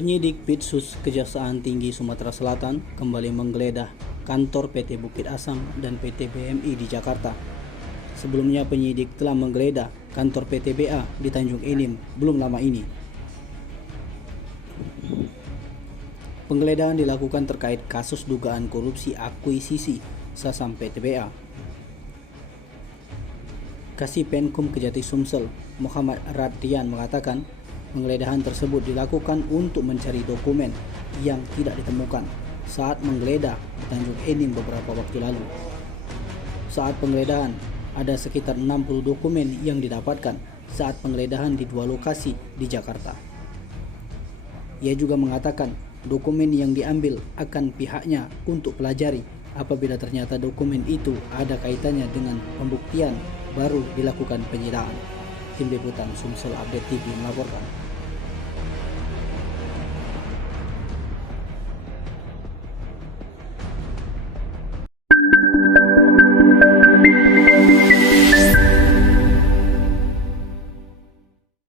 Penyidik Pitsus Kejaksaan Tinggi Sumatera Selatan kembali menggeledah kantor PT Bukit Asam dan PT BMI di Jakarta. Sebelumnya penyidik telah menggeledah kantor PT BA di Tanjung Enim belum lama ini. Penggeledahan dilakukan terkait kasus dugaan korupsi akuisisi saham PT BA. Kasipenkum Kejati Sumsel, Muhammad Radian mengatakan, penggeledahan tersebut dilakukan untuk mencari dokumen yang tidak ditemukan saat menggeledah di Tanjung Enim beberapa waktu lalu. Saat penggeledahan, ada sekitar 60 dokumen yang didapatkan saat penggeledahan di dua lokasi di Jakarta. Ia juga mengatakan dokumen yang diambil akan pihaknya untuk pelajari. Apabila ternyata dokumen itu ada kaitannya dengan pembuktian, baru dilakukan penyitaan. Tim Liputan Sumsel Update TV melaporkan.